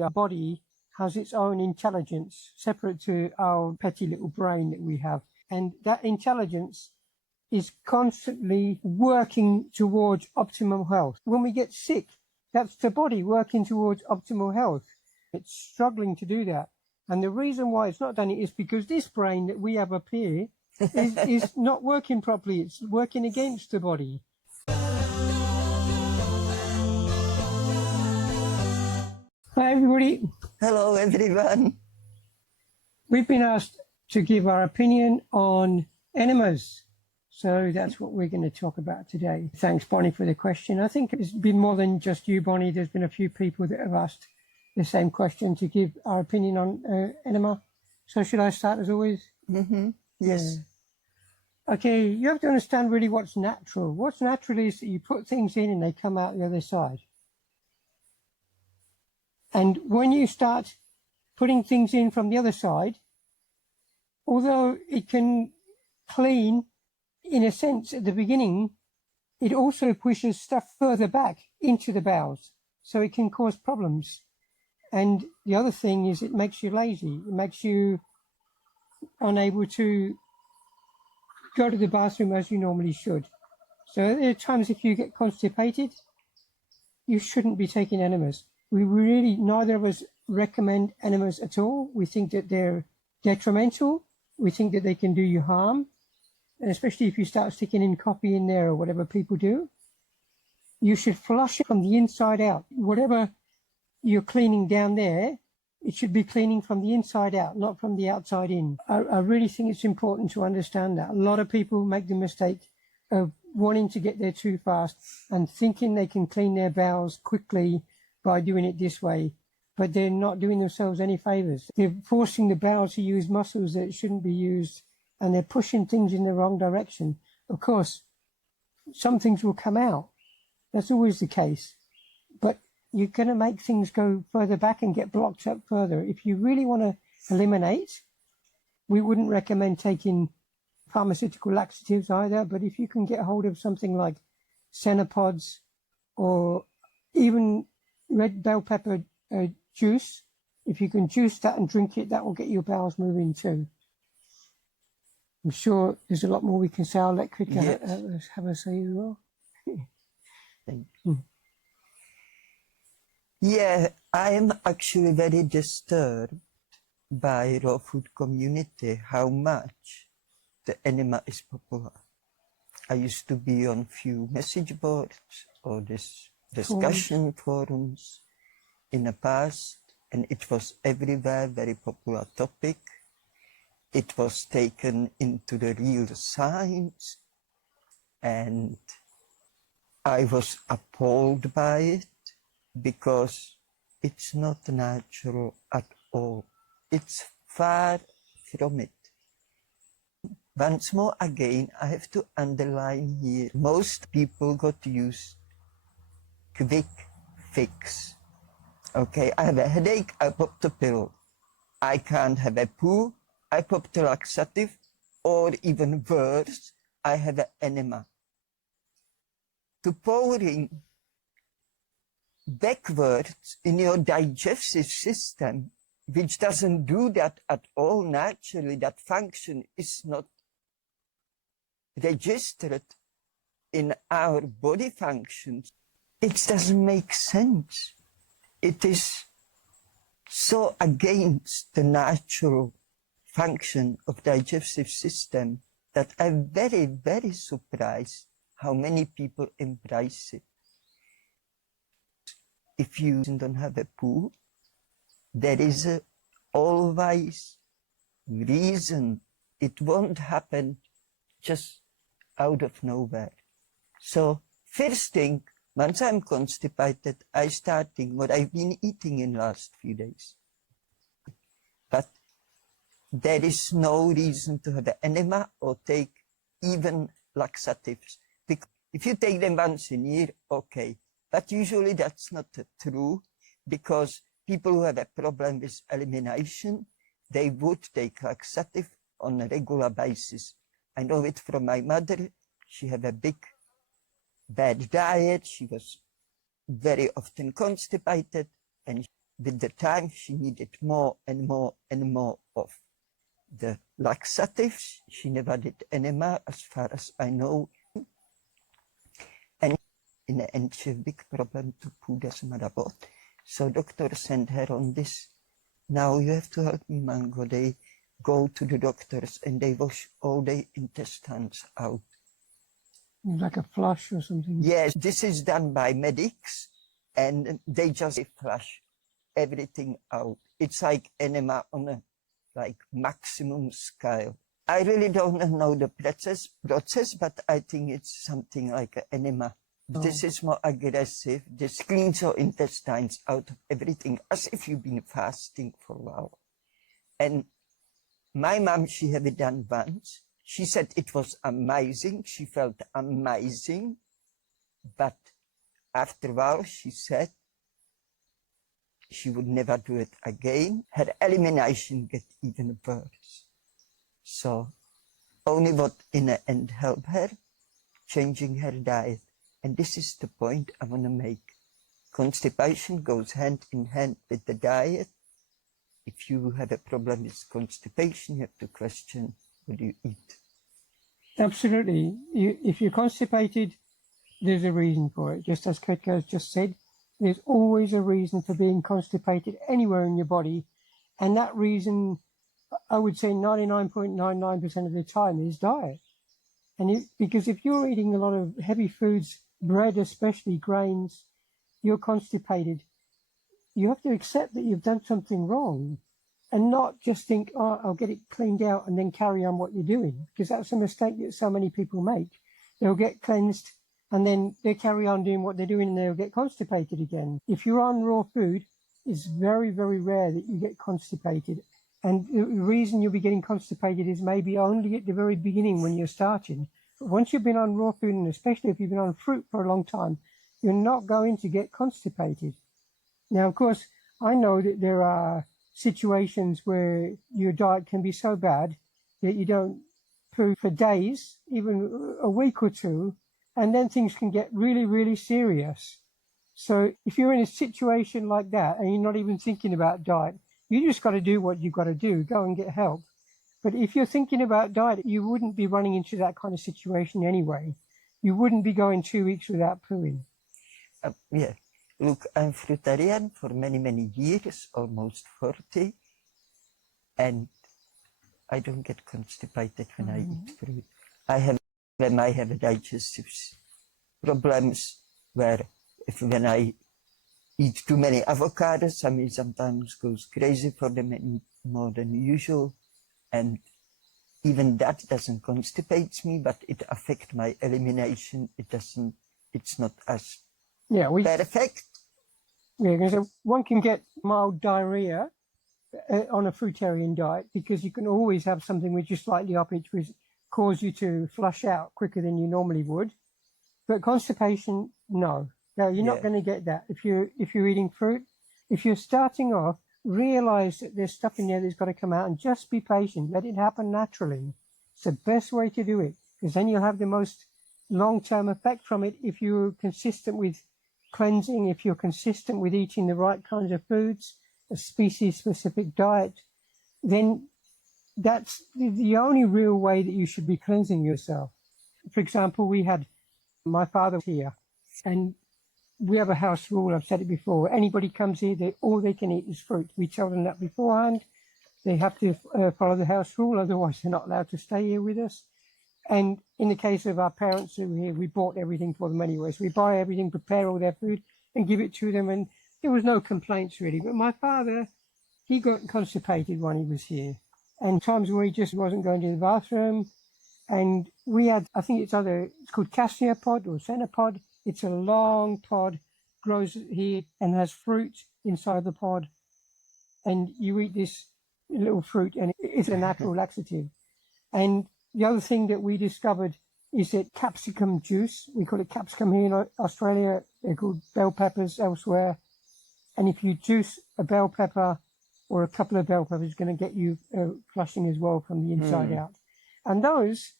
Our body has its own intelligence separate to our petty little brain that we have. And that intelligence is constantly working towards optimal health. When we get sick, that's the body working towards optimal health. It's struggling to do that. And the reason why it's not done it is because this brain that we have up here is not working properly. It's working against the body. Hi, everybody. Hello, everyone. We've been asked to give our opinion on enemas. So that's what we're going to talk about today. Thanks, Bonnie, for the question. I think it's been more than just you, Bonnie. There's been a few people that have asked the same question to give our opinion on enema. So should I start as always? Mm-hmm. Yes. Okay, you have to understand really what's natural. What's natural is that you put things in and they come out the other side. And when you start putting things in from the other side, although it can clean in a sense at the beginning, it also pushes stuff further back into the bowels. So it can cause problems. And the other thing is it makes you lazy. It makes you unable to go to the bathroom as you normally should. So there are times if you get constipated, you shouldn't be taking enemas. We really, neither of us recommend enemas at all. We think that they're detrimental. We think that they can do you harm. And especially if you start sticking in coffee in there or whatever people do, you should flush it from the inside out. Whatever you're cleaning down there, it should be cleaning from the inside out, not from the outside in. I really think it's important to understand that. A lot of people make the mistake of wanting to get there too fast and thinking they can clean their bowels quickly by doing it this way, but they're not doing themselves any favors. They're forcing the bowel to use muscles that shouldn't be used, and they're pushing things in the wrong direction. Of course, some things will come out. That's always the case. But you're going to make things go further back and get blocked up further. If you really want to eliminate, we wouldn't recommend taking pharmaceutical laxatives either, but if you can get hold of something like senna pods or even red bell pepper juice, if you can juice that and drink it, that will get your bowels moving too. I'm sure there's a lot more we can say. I'll let Kritika have a say as well. Thank you. Yeah, I am actually very disturbed by raw food community, how much the enema is popular. I used to be on few message boards or this discussion forums in the past, and it was everywhere very popular topic. It was taken into the real science, and I was appalled by it because it's not natural at all. It's far from it. Once more again, I have to underline here, most people got used quick fix. Okay, I have a headache, I pop the pill. I can't have a poo, I pop the laxative, or even worse, I have an enema. To pouring backwards in your digestive system, which doesn't do that at all naturally, that function is not registered in our body functions. It doesn't make sense. It is so against the natural function of digestive system that I'm very, very surprised how many people embrace it. If you don't have a poo, there is always reason. It won't happen just out of nowhere. So first thing, once I'm constipated, I start thinking what I've been eating in the last few days. But there is no reason to have an enema or take even laxatives. Because if you take them once a year, okay. But usually that's not true, because people who have a problem with elimination, they would take laxative on a regular basis. I know it from my mother. She had a big bad diet. She was very often constipated, and with the time, she needed more and more and more of the laxatives. She never did enema, as far as I know. And in the end, she had a big problem to poo as motherboard. So doctor sent her on this. Now you have to help me, Mango. They go to the doctors and they wash all the intestines out. Like a flush or something? Yes, this is done by medics, and they just flush everything out. It's like enema on a maximum scale. I really don't know the process, but I think it's something like an enema. Oh. This is more aggressive. This cleans your intestines out of everything, as if you've been fasting for a while. And my mom, she had it done once. She said it was amazing. She felt amazing. But after a while, she said she would never do it again. Her elimination get even worse. So only what in the end helped her, changing her diet. And this is the point I want to make. Constipation goes hand in hand with the diet. If you have a problem with constipation, you have to question what you eat. Absolutely. If you're constipated, there's a reason for it. Just as Ketka has just said, there's always a reason for being constipated anywhere in your body. And that reason, I would say 99.99% of the time, is diet. And because if you're eating a lot of heavy foods, bread, especially grains, you're constipated. You have to accept that you've done something wrong and not just think, oh, I'll get it cleaned out and then carry on what you're doing, because that's a mistake that so many people make. They'll get cleansed and then they carry on doing what they're doing and they'll get constipated again. If you're on raw food, it's very, very rare that you get constipated. And the reason you'll be getting constipated is maybe only at the very beginning when you're starting. But once you've been on raw food, and especially if you've been on fruit for a long time, you're not going to get constipated. Now, of course, I know that there are situations where your diet can be so bad that you don't poo for days, even a week or two, and then things can get really, really serious. So if you're in a situation like that and you're not even thinking about diet, you just got to do what you've got to do, go and get help. But if you're thinking about diet, you wouldn't be running into that kind of situation anyway. You wouldn't be going 2 weeks without pooing. Yeah. Look, I'm fruitarian for many, many years, almost 40, and I don't get constipated when I eat fruit. When I have digestive problems where when I eat too many avocados, I mean, sometimes goes crazy for them and eat more than usual, and even that doesn't constipate me, but it affects my elimination. It's not as perfect. Yeah, because one can get mild diarrhea on a fruitarian diet because you can always have something which is slightly up, which will cause you to flush out quicker than you normally would. But constipation, no. No, you're not going to get that if you're eating fruit. If you're starting off, realize that there's stuff in there that's got to come out and just be patient. Let it happen naturally. It's the best way to do it, because then you'll have the most long-term effect from it if you're consistent with cleansing, if you're consistent with eating the right kinds of foods, a species-specific diet, then that's the only real way that you should be cleansing yourself. For example, we had my father here, and we have a house rule. I've said it before. Anybody comes here, all they can eat is fruit. We tell them that beforehand. They have to follow the house rule, otherwise they're not allowed to stay here with us. And in the case of our parents who were here, we bought everything for them anyway. So we buy everything, prepare all their food and give it to them. And there was no complaints really. But my father, he got constipated when he was here. And times where he just wasn't going to the bathroom. And we had, I think it's called cassia pod or senna pod. It's a long pod, grows here and has fruit inside the pod. And you eat this little fruit and it's a natural laxative. And the other thing that we discovered is that capsicum juice, we call it capsicum here in Australia, they're called bell peppers elsewhere. And if you juice a bell pepper or a couple of bell peppers, it's going to get you flushing as well from the inside out. And those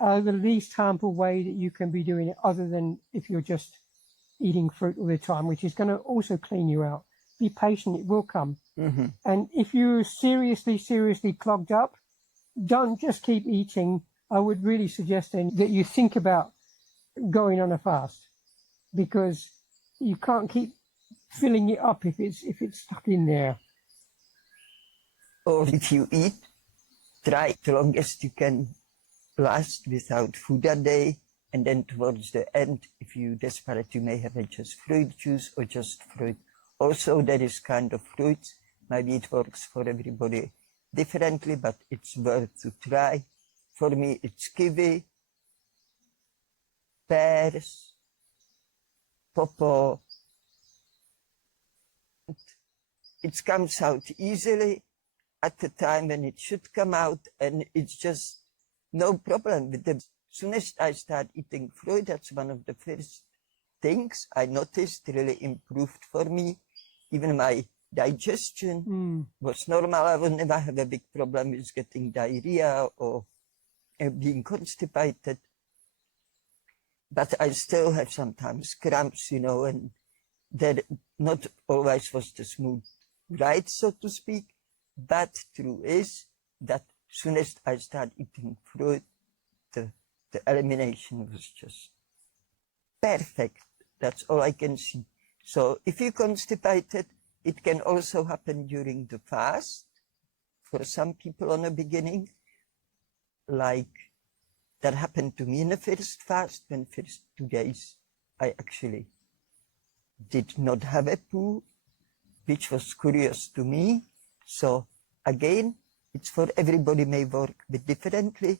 are the least harmful way that you can be doing it, other than if you're just eating fruit all the time, which is going to also clean you out. be patient, it will come. Mm-hmm. And if you're seriously clogged up, don't just keep eating. I would really suggest then that you think about going on a fast, because you can't keep filling it up if it's stuck in there. Or if you eat, try the longest you can last without food a day, and then towards the end, if you're desperate, you may have just fruit juice or just fruit. Also, there is kind of fruits. Maybe it works for everybody differently, but it's worth to try. For me, it's kiwi, pears, pawpaw. It comes out easily at the time when it should come out, and it's just no problem with them. As soon as I start eating fruit, that's one of the first things I noticed really improved for me. Even my digestion was normal. I would never have a big problem with getting diarrhea or being constipated. But I still have sometimes cramps, you know, and that not always was the smooth ride, so to speak. But true is that soon as I start eating fruit, the elimination was just perfect. That's all I can see. So if you're constipated, it can also happen during the fast. For some people on the beginning, like that happened to me in the first fast, when first 2 days I actually did not have a poo, which was curious to me. So again, it's for everybody, may work a bit differently.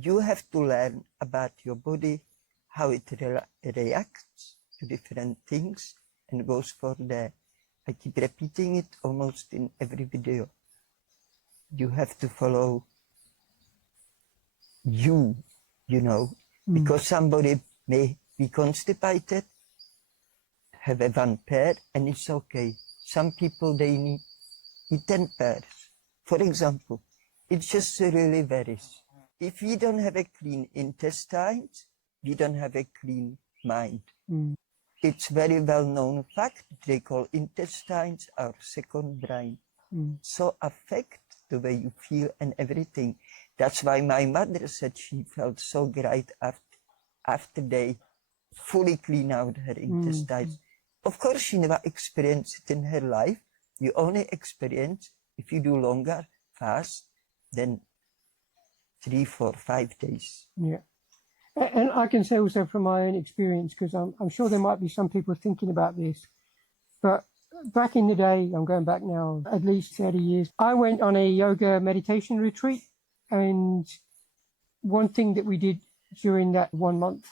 You have to learn about your body, how it reacts to different things, and goes for there. I keep repeating it almost in every video. You have to follow you know, because somebody may be constipated, have a 1 pair, and it's okay. Some people, they need 10 pairs. For example, it just really varies. If we don't have a clean intestines, we don't have a clean mind. It's very well-known fact. They call intestines our second brain. So affect the way you feel and everything. That's why my mother said she felt so great after they fully clean out her intestines. Of course, she never experienced it in her life. You only experience if you do longer fast than 3, 4, 5 days. Yeah. And I can say also from my own experience, because I'm sure there might be some people thinking about this, but back in the day, I'm going back now at least 30 years, I went on a yoga meditation retreat, and one thing that we did during that 1 month,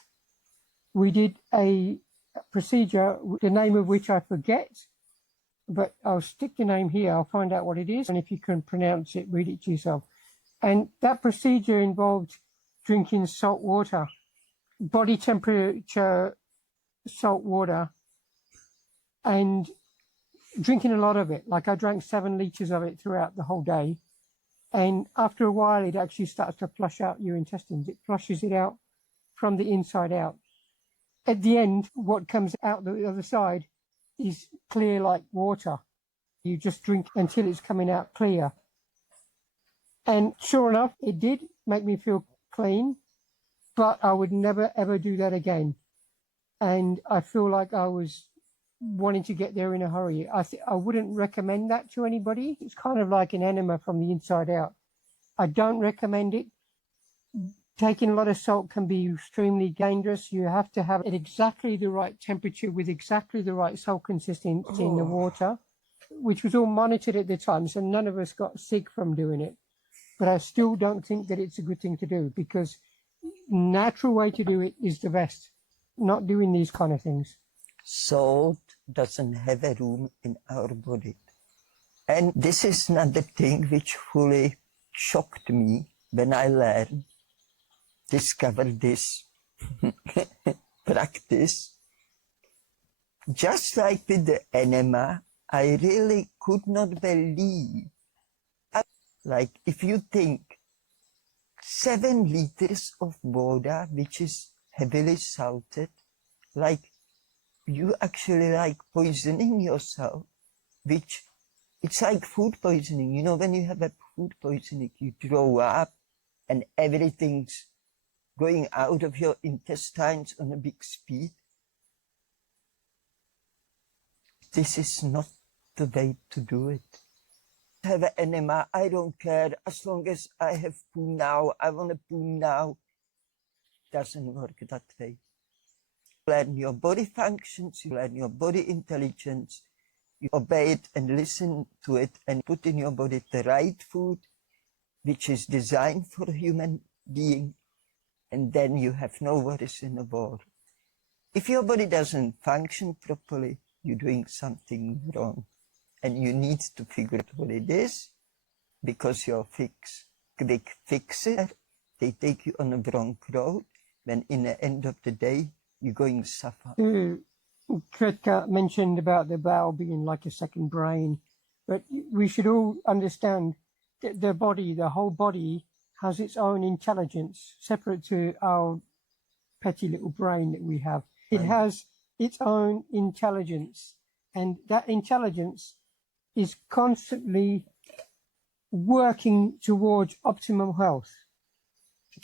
we did a procedure, the name of which I forget, but I'll stick the name here, I'll find out what it is, and if you can pronounce it, read it to yourself. And that procedure involved drinking salt water, body temperature salt water, and drinking a lot of it. Like I drank 7 liters of it throughout the whole day. And after a while, it actually starts to flush out your intestines. It flushes it out from the inside out. At the end, what comes out the other side is clear like water. You just drink until it's coming out clear. And sure enough, it did make me feel clean, but I would never, ever do that again. And I feel like I was wanting to get there in a hurry. I wouldn't recommend that to anybody. It's kind of like an enema from the inside out. I don't recommend it. Taking a lot of salt can be extremely dangerous. You have to have it exactly the right temperature with exactly the right salt consistency in the water, which was all monitored at the time, so none of us got sick from doing it. But I still don't think that it's a good thing to do, because natural way to do it is the best, not doing these kind of things. Salt doesn't have a room in our body. And this is another thing which fully shocked me when I discovered this practice. Just like with the enema, I really could not believe. Like if you think 7 liters of water, which is heavily salted, like you actually like poisoning yourself which it's like food poisoning. You know, when you have a food poisoning, you throw up and everything's going out of your intestines on a big speed. This is not the way to do it. Have an enema, I don't care, as long as I have poo now, I want to poo now. Doesn't work that way. You learn your body functions, you learn your body intelligence, you obey it and listen to it and put in your body the right food, which is designed for a human being, and then you have no worries in the world. If your body doesn't function properly, you're doing something wrong. And you need to figure out what it is, because your quick fixes, they take you on a wrong road, when in the end of the day, you're going to suffer. Kretka mentioned about the bowel being like a second brain, but we should all understand that the body, the whole body, has its own intelligence, separate to our petty little brain that we have. It has its own intelligence, and that intelligence is constantly working towards optimal health.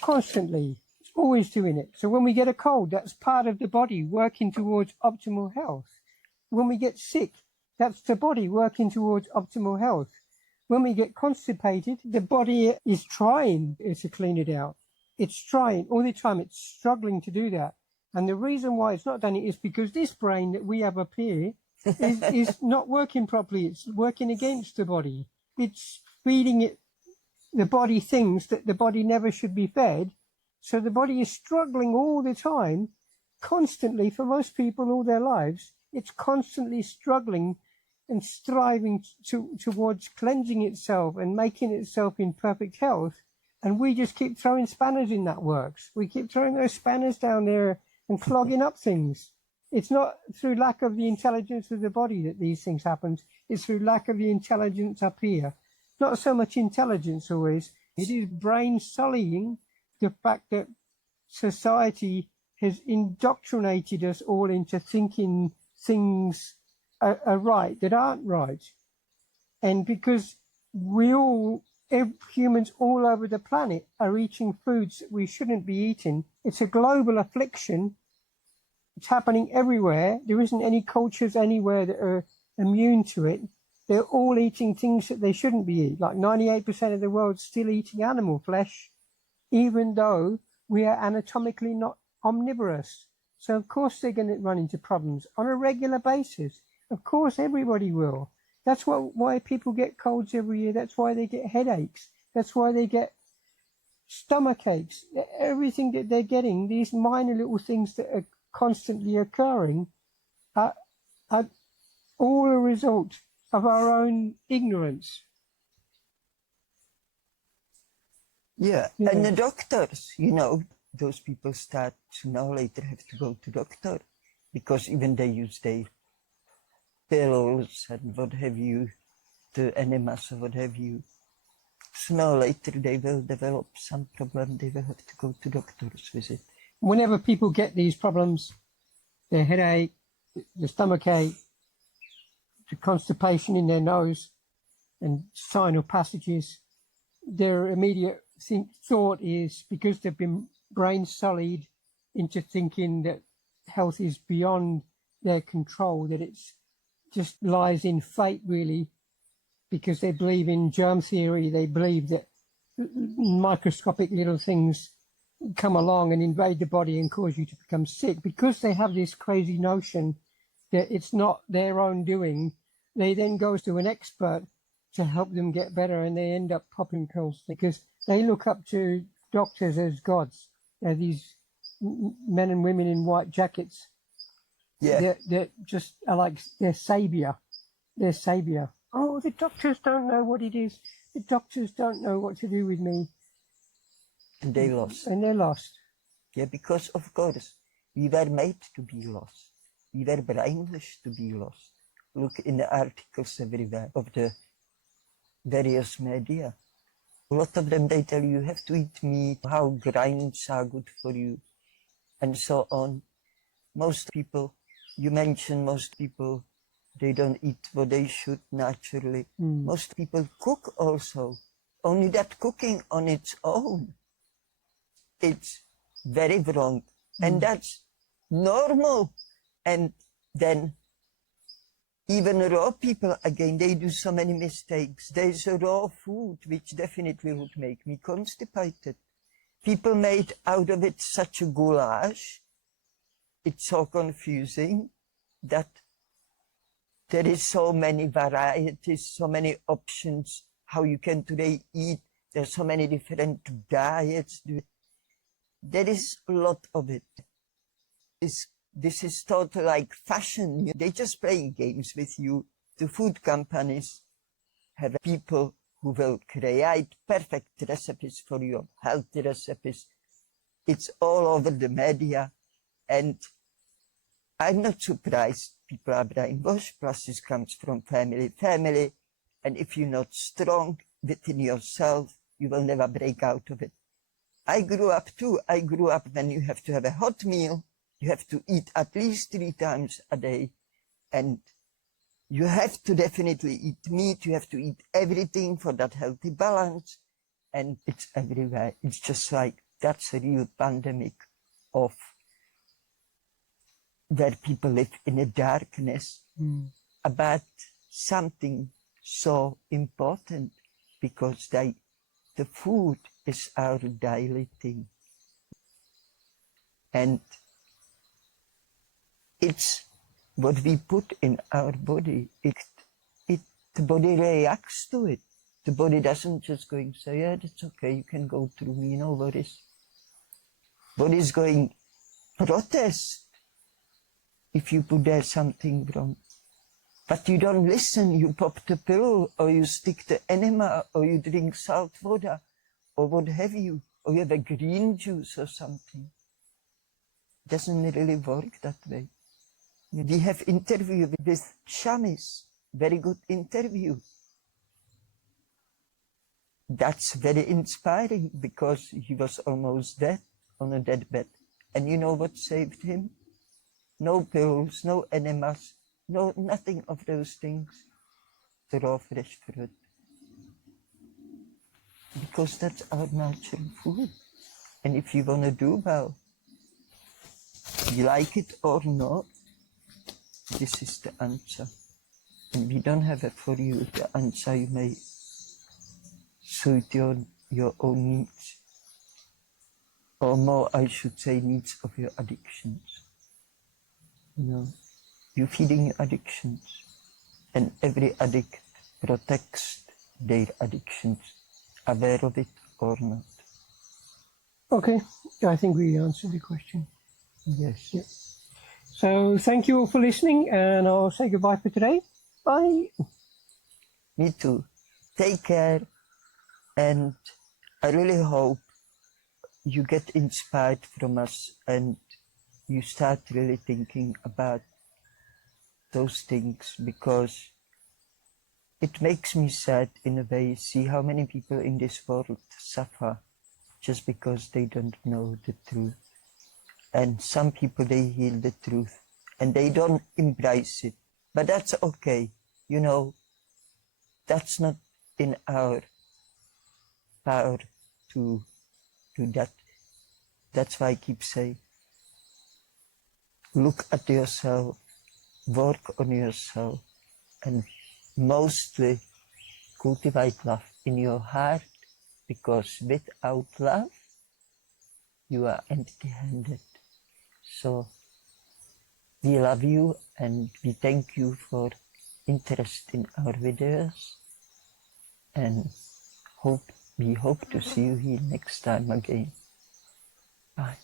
Constantly. It's always doing it. So when we get a cold, that's part of the body working towards optimal health. When we get sick, that's the body working towards optimal health. When we get constipated, the body is trying to clean it out. It's trying all the time. It's struggling to do that. And the reason why it's not done it is because this brain that we have up here is not working properly. It's working against the body. It's feeding it, the body, things that the body never should be fed. So the body is struggling all the time, constantly, for most people all their lives. It's constantly struggling and striving towards cleansing itself and making itself in perfect health. And we just keep throwing spanners in that works. We keep throwing those spanners down there and clogging up things. It's not through lack of the intelligence of the body that these things happen. It's through lack of the intelligence up here. Not so much intelligence always. It is brain sullying the fact that society has indoctrinated us all into thinking things are right that aren't right. And because humans all over the planet are eating foods that we shouldn't be eating, it's a global affliction. It's happening everywhere. There isn't any cultures anywhere that are immune to it. They're all eating things that they shouldn't be eating. Like 98% of the world's still eating animal flesh, even though we are anatomically not omnivorous. So of course they're going to run into problems on a regular basis. Of course everybody will. That's why people get colds every year. That's why they get headaches. That's why they get stomach aches. Everything that they're getting, these minor little things that are constantly occurring, are all a result of our own ignorance. Yeah, and the doctors, you know, those people start sooner or later have to go to doctor, because even they use their pills and what have you, the enemas or what have you. Sooner or later they will develop some problem, they will have to go to doctor's visit. Whenever people get these problems, the headache, the stomach ache, the constipation in their nose and sinus passages, their immediate thought is, because they've been brain sullied into thinking that health is beyond their control, that it's just lies in fate really, because they believe in germ theory. They believe that microscopic little things come along and invade the body and cause you to become sick. Because they have this crazy notion that it's not their own doing, they then go to an expert to help them get better, and they end up popping pills because they look up to doctors as gods. They're these men and women in white jackets. Yeah. They're just like their savior. Their savior. Oh, the doctors don't know what it is. The doctors don't know what to do with me. And they lost. And they're lost. Yeah, because of course, we were made to be lost. We were brainwashed to be lost. Look in the articles everywhere of the various media. A lot of them, they tell you have to eat meat, how grinds are good for you, and so on. Most people, you mentioned most people They don't eat what they should naturally. Mm. Most people cook also. Only that cooking on its own, it's very wrong. And that's normal. And then even raw people, again, they do so many mistakes. There's a raw food which definitely would make me constipated. People made out of it such a goulash. It's so confusing that there is so many varieties, so many options, how you can today eat. There's so many different diets. There is a lot of it. This is totally like fashion. They're just playing games with you. The food companies have people who will create perfect recipes for you, healthy recipes. It's all over the media. And I'm not surprised people are brainwashed. Plus, this comes from family. And if you're not strong within yourself, you will never break out of it. I grew up too. I grew up when you have to have a hot meal. You have to eat at least 3 times a day. And you have to definitely eat meat. You have to eat everything for that healthy balance. And it's everywhere. It's just like, that's a real pandemic of where people live in a darkness about something so important, because the food is our daily thing. And it's what we put in our body. The body reacts to it. The body doesn't just go and say, yeah, that's okay, you can go through me, no worries. Body's going, protest if you put there something wrong. But you don't listen, you pop the pill, or you stick the enema, or you drink salt water, or what have you, or you have a green juice or something. It doesn't really work that way. We have interview with Shamis, very good interview. That's very inspiring, because he was almost dead, on a deathbed. And you know what saved him? No pills, no enemas, no, nothing of those things. The raw fresh fruit. Because that's our natural food. And if you want to do well, you like it or not, this is the answer. And we don't have it for you, the answer. You may suit your own needs. Or more, I should say, needs of your addictions. You know, you're feeding your addictions. And every addict protects their addictions, aware of it or not. Okay, I think we answered the question. Yes. Yeah. So thank you all for listening, and I'll say goodbye for today. Bye. Me too. Take care, and I really hope you get inspired from us and you start really thinking about those things, because it makes me sad in a way, see how many people in this world suffer just because they don't know the truth. And some people, they hear the truth and they don't embrace it. But that's okay. You know, that's not in our power to do that. That's why I keep saying, look at yourself, work on yourself, and mostly cultivate love in your heart, because without love, you are empty-handed. So we love you and we thank you for interest in our videos, and we hope to see you here next time again. Bye.